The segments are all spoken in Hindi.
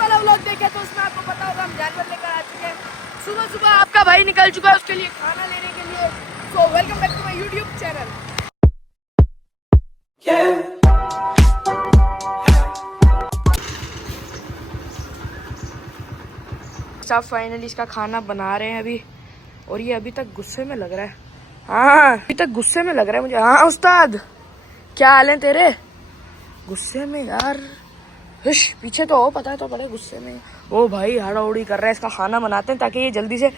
वाला व्लॉग देखे तो उसमें आपको पता होगा हम जानवर लेकर आ चुके हैं। सुबह सुबह आपका भाई निकल चुका है उसके लिए खाना लेने के लिए। So welcome back to my YouTube channel. साहब फाइनली इसका खाना बना रहे हैं अभी, और ये अभी तक गुस्से में लग रहा है। हाँ अभी तक गुस्से में लग रहा है मुझे। हाँ उस्ताद क्या हाल है तेरे? गुस्से में यार, हुश पीछे तो हो, पता है तो पड़े गुस्से में। ओ भाई हाड़ा उड़ी कर रहा है। इसका खाना बनाते हैं ताकि ये जल्दी से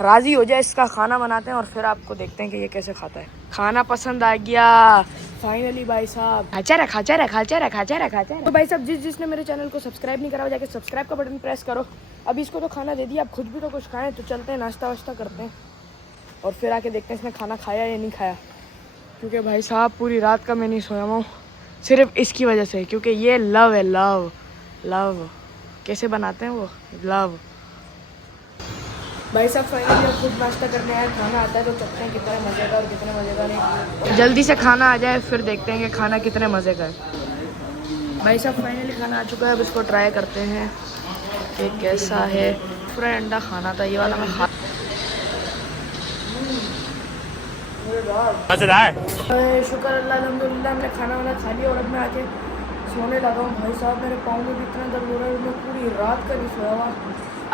राजी हो जाए। इसका खाना बनाते हैं और फिर आपको देखते हैं कि ये कैसे खाता है। खाना पसंद आ गया फाइनली भाई साहब। खाचा रहा खाचा रहा खाचा रहा खाचा रहा खाचा रहा। तो भाई साहब जिसने मेरे चैनल को सब्सक्राइब नहीं करा जाके सब्सक्राइब का बटन प्रेस करो। अभी इसको तो खाना दे दिया, अब खुद भी तो कुछ खाएं। तो चलते हैं नाश्ता वाश्ता करते हैं और फिर आके देखते हैं इसने खाना खाया या नहीं खाया। क्योंकि भाई साहब पूरी रात का मैं नहीं सोया हूँ सिर्फ इसकी वजह से, क्योंकि ये लव है। लव लव कैसे बनाते हैं वो लव। भाई साहब फाइनली अब खुद नाश्ता करने आए। खाना आता है तो चखते हैं कितने मज़े का और कितने मज़े का नहीं। जल्दी से खाना आ जाए फिर देखते हैं कि खाना कितने मज़े का है। भाई साहब फाइनली खाना आ चुका है, अब इसको ट्राई करते हैं कि कैसा है। पूरा अंडा खाना था ये वाला, मैं खा शुक्र अल्लाह अल्हम्दुलिल्लाह हमने खाना वाना खा लिया और अब मैं आके सोने लगा हूँ। भाई साहब मेरे पाँव में भी इतना दर्द हो रहा है, मैं पूरी रात का नहीं सोया हुआ।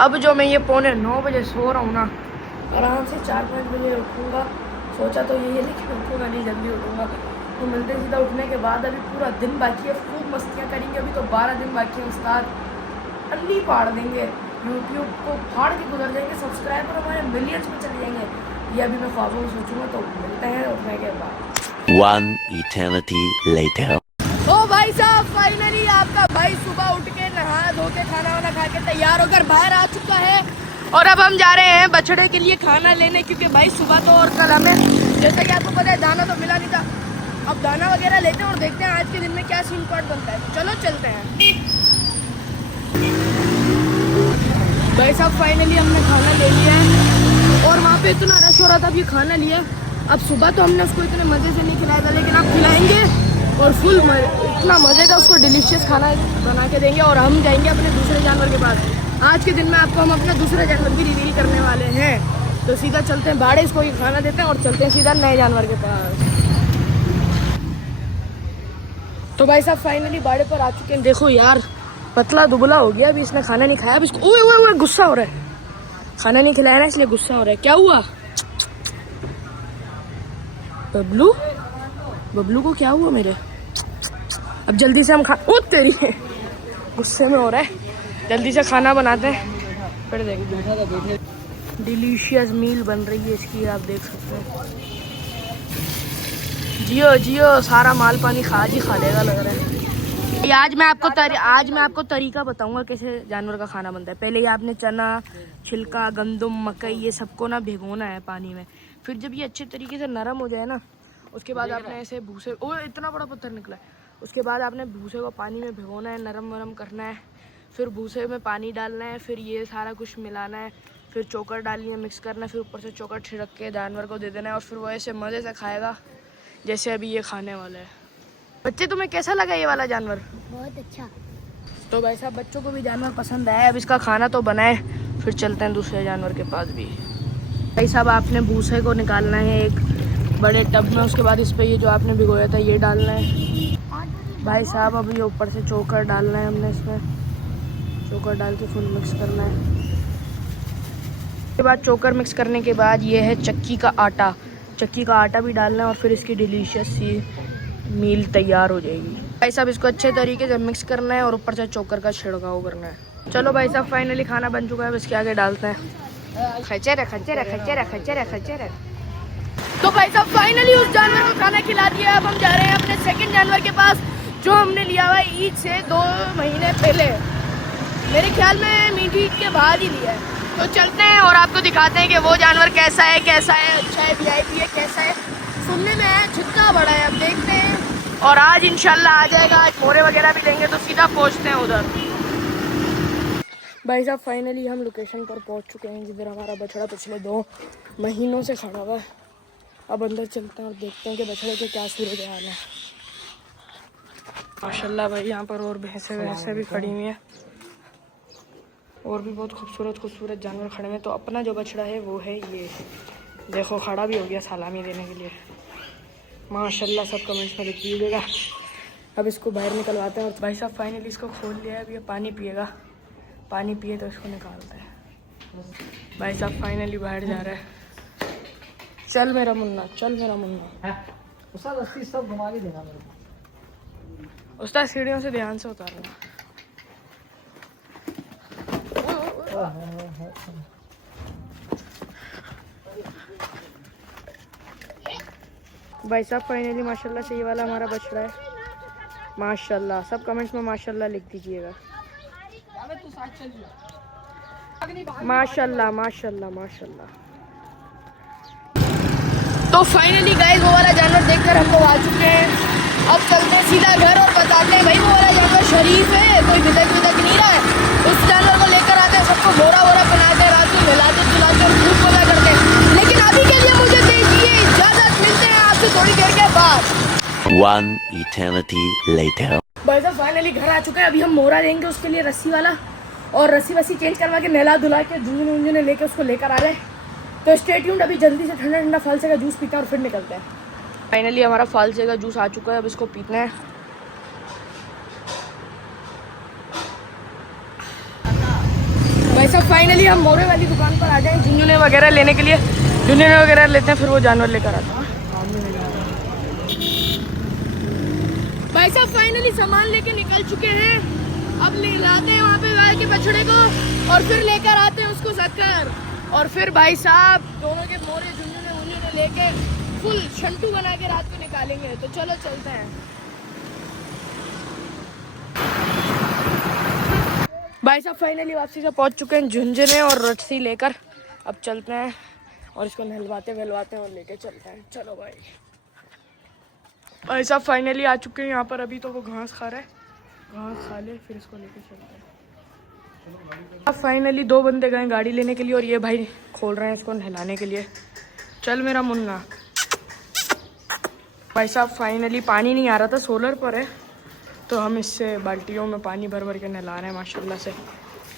अब जो मैं ये 8:45 बजे सो रहा हूँ ना, आराम से 4-5 बजे उठूँगा। सोचा तो यही है लेकिन उठूँगा नहीं, जल्दी उठूँगा। तो मिलते हैं सीधा उठने के बाद। अभी पूरा दिन बाकी है, खूब मस्तियाँ करेंगे। अभी तो 12 दिन बाकी है उस्ताद, अन्नी फाड़ देंगे। यूट्यूब को फाड़ के गुजर जाएंगे, सब्सक्राइबर हमारे मिलियंस में चले जाएंगे। ये अभी मैं ख्वाबों में सोचूंगा। तो मिलते हैं उठने के बाद। One eternity later. ओ भाई साहब फाइनली आपका भाई सुबह उठ के नहा धो के खाना वाना खा के तैयार होकर बाहर आ चुका है। और अब हम जा रहे हैं बछड़े के लिए खाना लेने, क्योंकि भाई सुबह तो और कल हमें जैसा कि आपको पता है दाना तो मिला नहीं था। अब दाना वगैरह लेते हैं और देखते हैं आज के दिन में क्या सीन पार्ट बनता है। चलो चलते हैं। भाई साहब फाइनली हमने खाना ले लिया है और वहाँ पे इतना रश हो रहा था। अब ये खाना लिया, अब सुबह तो हमने उसको इतने मज़े से नहीं खिलाया था, लेकिन अब खिलाएंगे और फुल इतना मज़े का उसको डिलीशियस खाना बना के देंगे। और हम जाएंगे अपने दूसरे जानवर के पास। आज के दिन में आपको हम अपना दूसरा जानवर भी रिवील करने वाले हैं। तो सीधा चलते हैं बाड़े, इसको ये खाना देते हैं और चलते हैं सीधा नए जानवर के पास। तो भाई साहब फाइनली बाड़े पर आ चुके हैं। देखो यार पतला दुबला हो गया, अभी इसने खाना नहीं खाया। अब इसको ओए ओए ओए गुस्सा हो रहा है, खाना नहीं खिलाया ना इसलिए गुस्सा हो रहा है। क्या हुआ बबलू? बबलू को क्या हुआ मेरे? अब जल्दी से हम ओ तेरी गुस्से में हो रहा है। जल्दी से खाना बनाते हैं फिर देखते। डिलीशियस मील बन रही है इसकी, आप देख सकते हैं। जियो जियो सारा माल पानी खा लेगा लग रहा है। आज मैं आपको तरीका बताऊंगा कैसे जानवर का खाना बनता है। पहले ये आपने चना छिलका गंदम मकई ये सबको ना भिगोना है पानी में। फिर जब ये अच्छे तरीके से नरम हो जाए ना, उसके बाद आपने ऐसे भूसे, ओ इतना बड़ा पत्थर निकला है। उसके बाद आपने भूसे को पानी में भिगोना है, नरम वरम करना है। फिर भूसे में पानी डालना है, फिर ये सारा कुछ मिलाना है, फिर चोकर डालनी है, मिक्स करना है, फिर ऊपर से चोकर छिड़क के जानवर को दे देना है। और फिर वो ऐसे मज़े से खाएगा जैसे अभी ये खाने वाला है। बच्चे तुम्हें कैसा लगा ये वाला जानवर? बहुत अच्छा। तो भाई साहब बच्चों को भी जानवर पसंद आया। अब इसका खाना तो बनाए, फिर चलते हैं दूसरे जानवर के पास भी। भाई साहब आपने भूसे को निकालना है एक बड़े टब में, उसके बाद इस पर ये जो आपने भिगोया था ये डालना है। भाई साहब अब ये ऊपर से चोकर डालना है हमने, इसमें चोकर डाल के फुल मिक्स करना है। उसके बाद चोकर मिक्स करने के बाद ये है चक्की का आटा, चक्की का आटा भी डालना है और फिर इसकी डिलीशियस सी मील तैयार हो जाएगी। भाई साहब इसको अच्छे तरीके से मिक्स करना है और ऊपर से चोकर का छिड़काव करना है। चलो भाई साहब फाइनली खाना बन चुका है, अब इसके आगे डालते हैं। खचेरा खचेरा खचेरा खचेरा खचेरा। तो भाई साहब फाइनली उस जानवर को खाना खिला दिया। अब हम जा रहे हैं अपने सेकंड जानवर के पास, जो हमने लिया हुआ है ईद से 2 महीने पहले। मेरे ख्याल में मीठी ईद के बाद ही लिया है। तो चलते हैं और आपको दिखाते हैं कि वो जानवर कैसा है, अच्छा है, VIP है, कैसा है। सुनने में है छिक्का बड़ा है, अब देखते हैं। और आज इंशाल्लाह आ जाएगा, आज मोरे वगैरह भी लेंगे तो सीधा पहुँचते हैं उधर। भाई साहब फाइनली हम लोकेशन पर पहुँच चुके हैं जिधर हमारा बछड़ा पिछले 2 महीनों से खड़ा हुआ है। अब अंदर चलते हैं और देखते हैं कि बछड़े के क्या सूरत हाल है। माशाल्लाह भाई यहाँ पर और भैंसे भी खड़ी हुई हैं। और भी बहुत खूबसूरत खूबसूरत जानवर खड़े हैं। तो अपना जो बछड़ा है वो है ये, देखो खड़ा भी हो गया सलामी देने के लिए। माशाल्लाह, सब कमेंट्स में लिख दीजिएगा। अब इसको बाहर निकलवाते हैं। और भाई साहब फाइनली इसको खोल लिया है। अब ये पानी पिएगा, पानी पिए तो इसको निकालते हैं। भाई साहब फाइनली बाहर जा रहा है। चल मेरा मुन्ना, चल मेरा मुन्ना। उस्ताद रस्सी सब घुमा के देना मेरे को। उस्ताद सीढ़ियों से ध्यान से उतारना। भाई साहब फाइनली माशाल्लाह से ये वाला हमारा बछड़ा है। माशाल्लाह, सब कमेंट्स में माशाल्लाह लिख दीजिएगा। माशाल्लाह माशाल्लाह माशाल्लाह। तो फाइनली गाइस वो वाला जानवर देखकर हम लोग आ चुके हैं। अब चलते हैं सीधा घर और बताते हैं भाई वो वाला जानवर शरीफ है, कोई बिदक नहीं रहा है। उस जानवर को लेकर आते हैं, सबको बोरा पहनाते हैं, रात को हिलाते झुलाते और खूब मजा करते हैं। लेकिन अभी के लिए मुझे दीजिए इजाजत, मिलते हैं आपसे थोड़ी देर के बाद। One eternity later. भाई साहब फाइनली घर आ चुके हैं। अभी हम मोरा देंगे उसके लिए रस्सी वाला, और रस्सी वस्सी चेंज करवा के नहला धुला के झुंझुने लेके उसको लेकर आ रहे हैं। तो स्टे ट्यून्ड, अभी जल्दी से ठंडा ठंडा फालसे का जूस पीते हैं और फिर निकलते हैं। फाइनली हमारा फालसे का जूस आ चुका है, अब इसको पीना है। भाई साहब फाइनली हम मोरे वाली दुकान पर आ जाएं झुंझुने वगैरह लेने के लिए। झुंझुने वगैरह लेते हैं, फिर वो जानवर लेकर आते हैं। भाई साहब फाइनली सामान लेके निकल चुके हैं। अब ले लाते हैं वहाँ पे गाय के बछड़े को और फिर लेकर आते हैं उसको सक्कर। और फिर भाई साहब दोनों के मोरे झुंझुने लेके फुल शंटू बना के रात को निकालेंगे। तो चलो चलते हैं। भाई साहब फाइनली वापसी से पहुंच चुके हैं झुंझुने और रस्सी लेकर। अब चलते हैं और इसको नहलवाते हैं और लेके चलते हैं। चलो भाई साहब फाइनली आ चुके हैं यहाँ पर। अभी तो वो घास खा रहा है, घास खा ले फिर इसको लेके चलते हैं। अब फाइनली 2 बंदे गए गाड़ी लेने के लिए और ये भाई खोल रहे हैं इसको नहलाने के लिए। चल मेरा मुन्ना। भाई साहब फाइनली पानी नहीं आ रहा था, सोलर पर है, तो हम इससे बाल्टियों में पानी भर भर के नहला रहे हैं। माशाल्लाह से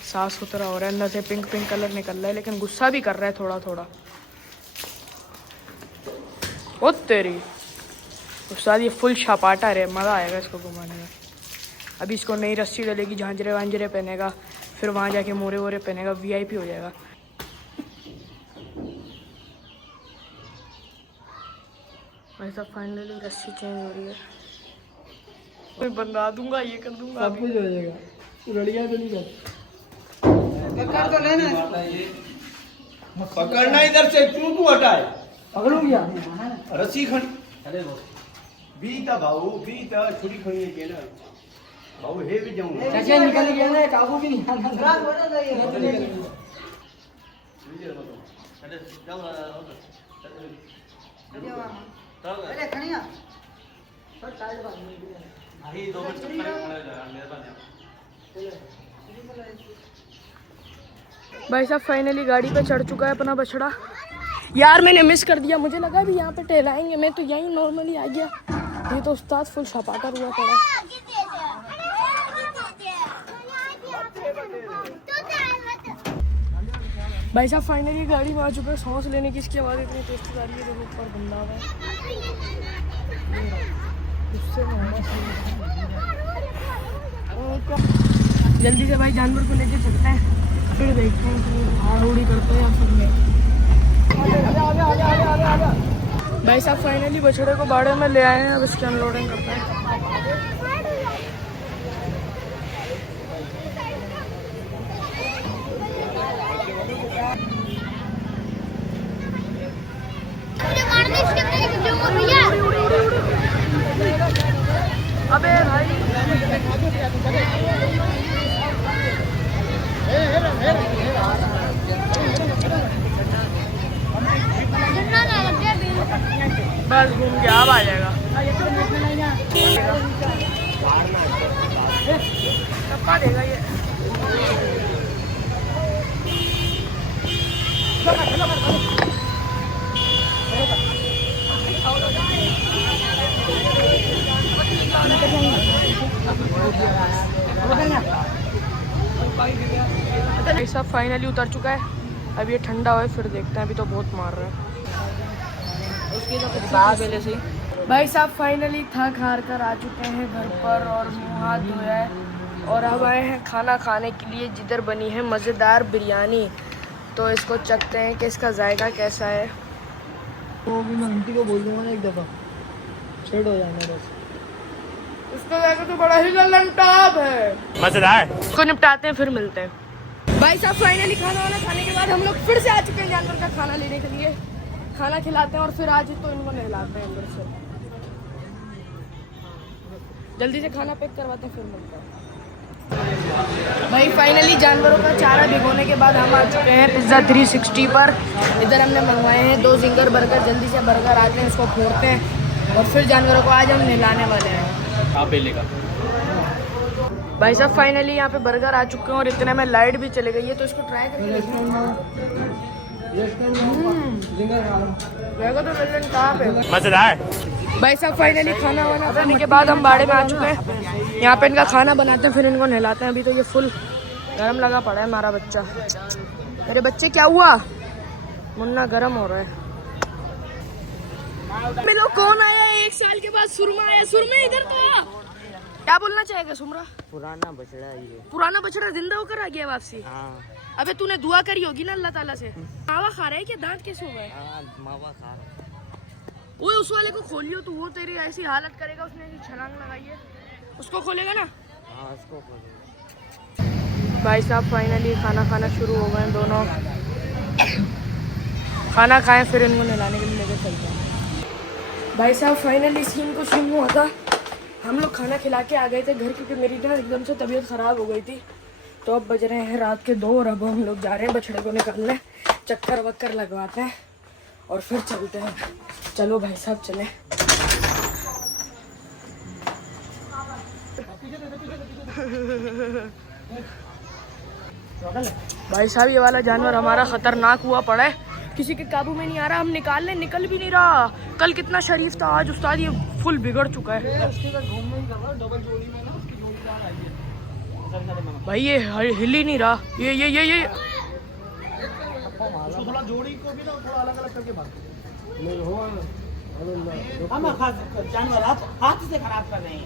साफ सुथरा हो रहा है, अंदर से पिंक कलर निकल रहा है, लेकिन गुस्सा भी कर रहा है थोड़ा थोड़ा। ओ तेरी उस्ताद, ये फुल छापाटा रहे, मज़ा आएगा इसको घुमाने में। अभी इसको नई रस्सी डलेगी, झांझरे वांझरे पहनेगा, फिर वहाँ जाके मोरे वोरे पहनेगा, VIP हो जाएगा। भाई साहब फाइनली रस्सी चेंज हो रही है। मैं बना दूंगा, ये कर दूंगा, सब कुछ हो जाएगा। लड़िया तो नहीं पकड़ तो लेना, पकड़ना इधर से, क्यों हटाए पकड़ू क्या रस्सी खड़ी। अरे बीता भाऊ बीता छुरी खड़ी है ना भाऊ, हे भी जाऊंगा। चाचा निकल गया ना, काबू भी नहीं आना। अरे खनिया भाई साहब फाइनली गाड़ी पे चढ़ चुका है अपना बछड़ा। यार मैंने मिस कर दिया, मुझे लगा भी यहाँ पे टहलाएंगे, मैं तो यहीं नॉर्मली आ गया। ये तो उस्ताद फुल छपाटा हुआ पड़ा। भाई साहब फाइनली गाड़ी में आ चुके हैं। सांस लेने की इसकी आवाज़ इतनी टेस्टी आ रही है, देखो ऊपर बंदा हुआ है। जल्दी से भाई जानवर को लेके चलते हैं, फिर देखते हैं कि हाड़ उड़ी करते हैं या फिर नहीं। भाई साहब फाइनली बछड़े को बाड़े में ले आए हैं, अब इसकी अनलोडिंग करते हैं। अबे भाई बस घूम के अब आ जाएगा। टप्पा देगा ये। भाई साहब फाइनली उतर चुका है। अब ये ठंडा हुआ है फिर देखते हैं, अभी तो बहुत मार रहा है। पहले से भाई साहब फाइनली थक हार कर आ चुके हैं घर पर और मुँह हाथ धोया है और अब आए हैं खाना खाने के लिए, जिधर बनी है मज़ेदार बिरयानी। तो इसको चखते हैं कि इसका जायका कैसा है। तो भी मैं आंटी को बोल दूंगा ना एक दफ़ा, सेट हो जाना बस। इसका जायका तो बड़ा ही लंटाब है, मज़ेदार। इसको निपटाते हैं फिर मिलते हैं। भाई साहब फाइनली खाना वाना खाने के बाद हम लोग फिर से आ चुके हैं जानवर का खाना लेने के लिए। खाना खिलाते हैं और फिर आज तो इनको नहलाते हैं अंदर से। जल्दी से खाना पैक करवाते हैं फिर मिलते हैं। भाई फाइनली जानवरों का चारा भिगोने के बाद हम आ चुके हैं पिज़्ज़ा 360 पर। इधर हमने मंगवाए हैं 2 जिंगर बर्गर। जल्दी से बर्गर आते हैं, उसको फोड़ते हैं और फिर जानवरों को आज हम नहलाने वाले हैं। भाई साहब फाइनली यहाँ पे बर्गर आ चुके हैं और इतने में लाइट भी चली गई है, तो इसको ट्राई करके देखते हैं। मज़ेदार। भाई साहब फाइनली खाना वाना खाने के बाद हम बाड़े में आ चुके हैं। यहाँ पे इनका खाना बनाते हैं फिर इनको नहलाते हैं। अभी तो ये फुल गरम लगा पड़ा है हमारा बच्चा। मेरे बच्चे क्या हुआ? मुन्ना गरम हो रहा है। मिलो कौन आया 1 साल के बाद? सुरमा आया। सुरमे इधर तो क्या बोलना चाहेगा सुमरा? पुराना बछड़ा ये, पुराना बछड़ा जिंदा होकर आ गया वापसी। हाँ अबे तूने दुआ करी होगी ना अल्लाह ताला से। मावा खा रहा है क्या? दांत कैसे हो गए? मावा खा रहा। वो उस वाले को खोलियो तो वो तेरी ऐसी हालत करेगा। उसने ऐसी छलांग लगाई है, उसको खोलेगा ना? हाँ उसको खोलेगा। भाई साहब फाइनली खाना खाना शुरू हो गए दोनों। खाना खाएं फिर इनको नहलाने के लिए लेकर चलते हैं। भाई साहब फाइनली सीन को शुरू हुआ था। हम लोग खाना खिला के आ गए थे घर, क्योंकि मेरी ना एकदम से तबीयत ख़राब हो गई थी। तो अब बज रहे हैं रात के 2 और अब हम लोग जा रहे हैं बछड़े को निकालने। चक्कर वक्कर लगवाते हैं और फिर चलते हैं। चलो भाई साहब चले। भाई साहब ये वाला जानवर हमारा खतरनाक हुआ पड़ा है, किसी के काबू में नहीं आ रहा। हम निकाल ले, निकल भी नहीं रहा। कल कितना शरीफ था, आज उस्ताद ये फुल बिगड़ चुका है। भाई ये हिल ही नहीं रहा। ये थोड़ा जोड़ी को भी ना थोड़ा अलग अलग करके बात जानवर हाथ से खराब कर रहे हैं।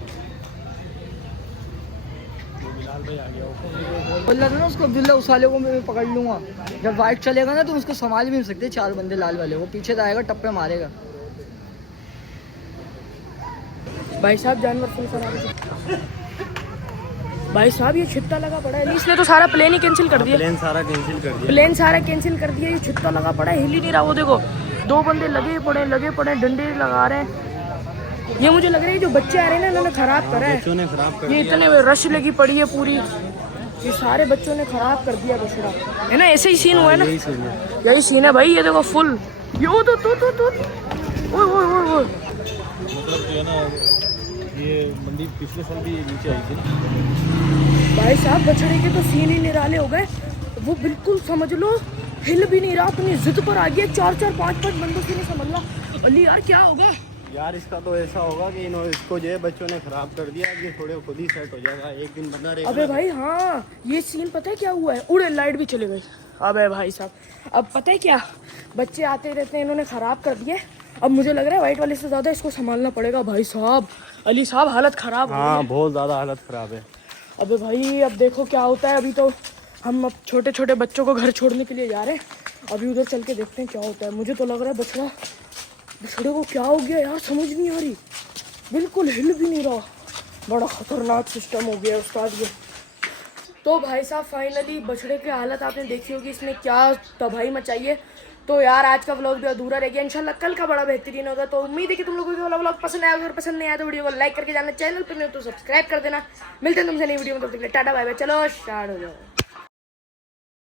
बोल रहा था ना उसको, अब्दुल्ला उस वाले को मैं पकड़ लूंगा। जब वाइट चलेगा ना तो उसको संभाल भी नहीं सकते 4 बंदे लाल वाले। वो पीछे से आएगा, टप्पे मारेगा। भाई साहब जानवर फुल खराब है। भाई साहब ये छिट्टा लगा पड़ा है। इसने तो सारा प्लेन ही कैंसिल कर दिया। प्लेन सारा कैंसिल कर दिया। ये छिट्टा लगा पड़ा है, हिल ही नहीं रहा। वो देखो 2 बंदे लगे पड़े डंडे लगा रहे हैं। ये मुझे लग रहा है जो बच्चे आ रहे हैं ना इन्होंने खराब करा है। ये इतने रश लगी पड़ी है पूरी, ये सारे बच्चों ने खराब कर दिया बछड़ा, है ना? ऐसे ही सीन हुआ है ना, यही सीन है भाई। ये देखो फुल ये वो तो मतलब जो है ना ये मंदी पिछले साल भी नीचे आई थी ना। भाई साहब बछड़े के तो सीन ही निराले हो गए। वो बिल्कुल समझ लो हिल भी नहीं रहा, अपनी जिद पर आ गया। 4-4 5-5 बंदों से नहीं संभल रहा। अली यार क्या होगा यार? इसका तो ऐसा होगा कि इसको जो है बच्चों ने खराब कर दिया। कि थोड़े खुद ही सेट हो जाएगा, एक दिन बंदा रहेगा। अबे भाई हाँ ये सीन पता है क्या हुआ है? उड़े लाइट भी चली गई। अबे भाई साहब अब पता है क्या, बच्चे आते रहते हैं, इन्होंने खराब कर दिए। अब मुझे लग रहा है वाइट वाले से ज्यादा इसको संभालना पड़ेगा। भाई साहब अली साहब हालत खराब हो हाँ गई है। बहुत ज़्यादा हालत ख़राब है। अबे भाई अब देखो क्या होता है। अभी तो हम अब छोटे छोटे बच्चों को घर छोड़ने के लिए जा रहे हैं। अभी उधर चल के देखते हैं क्या होता है। मुझे तो लग रहा है बछड़े को क्या हो गया यार, समझ नहीं आ रही। बिल्कुल हिल भी नहीं रहा। बड़ा खतरनाक सिस्टम हो गया उस्ताद ये। तो भाई साहब फाइनली बछड़े की हालत आपने देखी होगी, इसने क्या तबाही मचाई है। तो यार आज का व्लॉग भी अधूरा रह गया, इंशाल्लाह कल का बड़ा बेहतरीन होगा। तो उम्मीद है कि तुम लोगों को वाला व्लॉग पसंद आया। अगर पसंद नहीं आया तो वीडियो को लाइक करके जाना, चैनल पर नहीं हो तो सब्सक्राइब कर देना। मिलते हैं तुमसे नई वीडियो में, तब तक के लिए टाटा बाय बाय। चलो स्टार्ट हो जाओ।